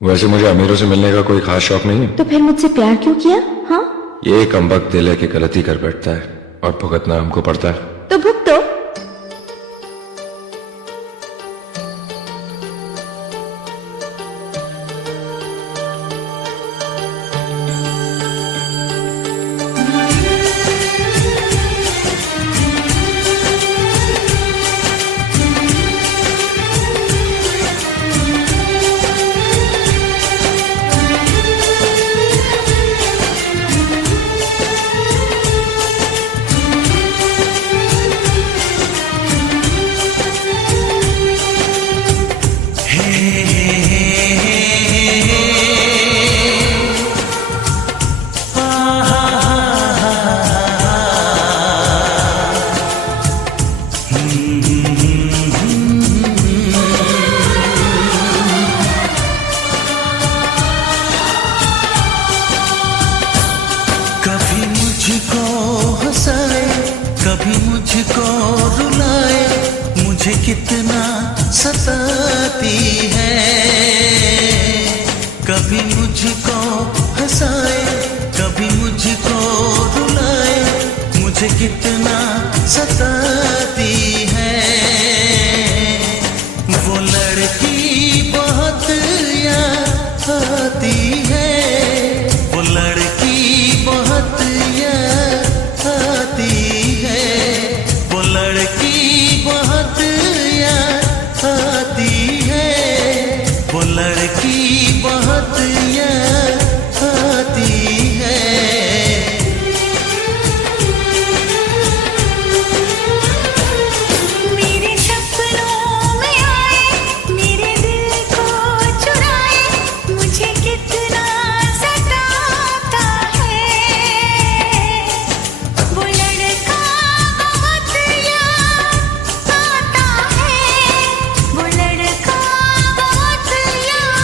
वैसे मुझे अमीरों से मिलने का कोई खास शौक नहीं है। तो फिर मुझसे प्यार क्यों किया? हाँ, ये कमबख्त दिल है कि गलती कर बैठता है और भुगतना हमको पड़ता है। तो भुगतो। कभी मुझको हंसाए, कभी मुझको रुलाए, मुझे कितना सताती है। कभी मुझको हंसाए, कभी मुझको रुलाए, मुझे कितना सताती है। वो लड़की बहुत याद आती है, वो लड़की बहुत याद आती है, वो लड़की बहुत याद आती है, वो लड़की बहुत याद आती है। मेरे सपनों में आए, मेरे दिल को चुराए, मुझे कितना सताता है। वो लड़का बहुत याद आता है, वो लड़का बहुत याद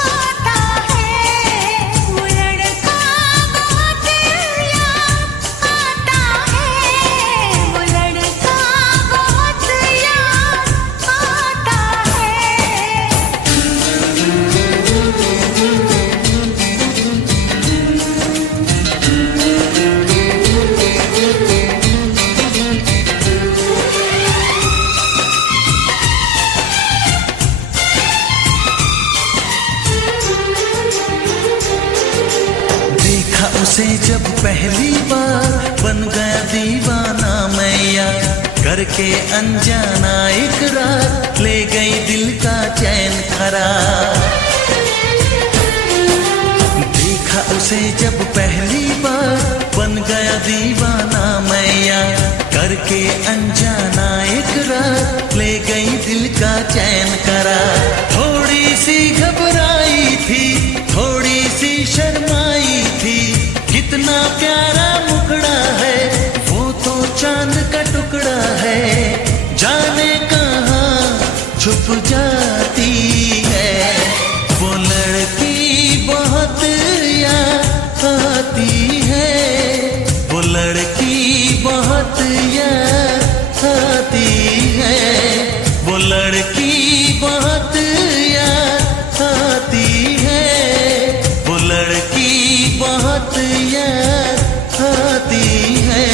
आता है, वो लड़का बहुत याद आता है, वो लड़का बहुत याद आता है। देखा उसे जब पहली बार, बन गया दीवाना मैया, करके अनजाना इकरार, ले गई दिल का चैन करार। देखा उसे जब पहली बार, बन गया दीवाना मैया, करके अनजाना इकरार, ले गई दिल का चैन करार। थोड़ी सी घबराई थी, थोड़ी सी शर्माई थी, कितना प्यारा मुखड़ा है, वो तो चांद का टुकड़ा है, जाने कहाँ छुप जाती है। वो लड़की बहुत याद आती है, वो लड़की बहुत याद आती है, वो लड़की बहुत याद आती है, वो लड़की बहुत याद आती है।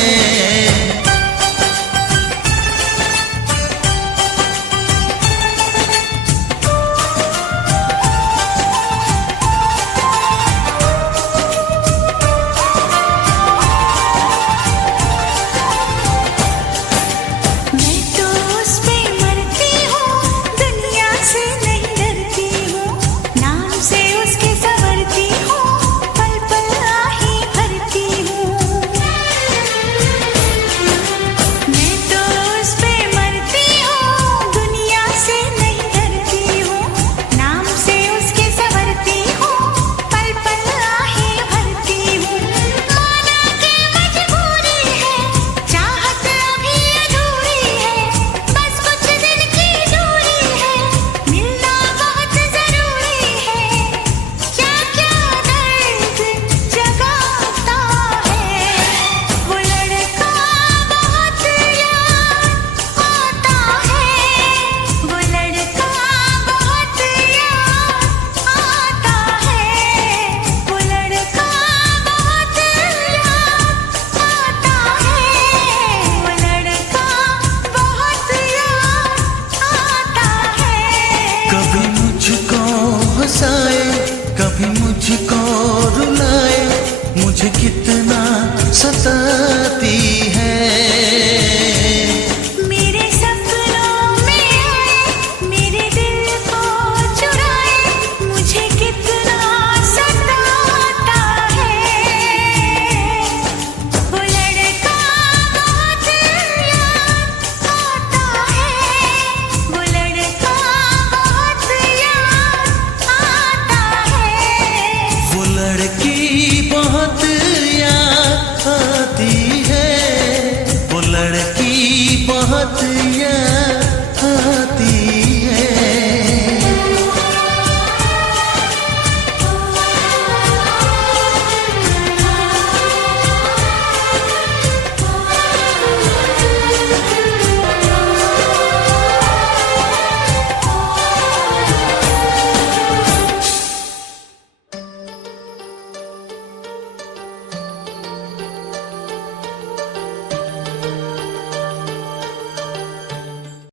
सताए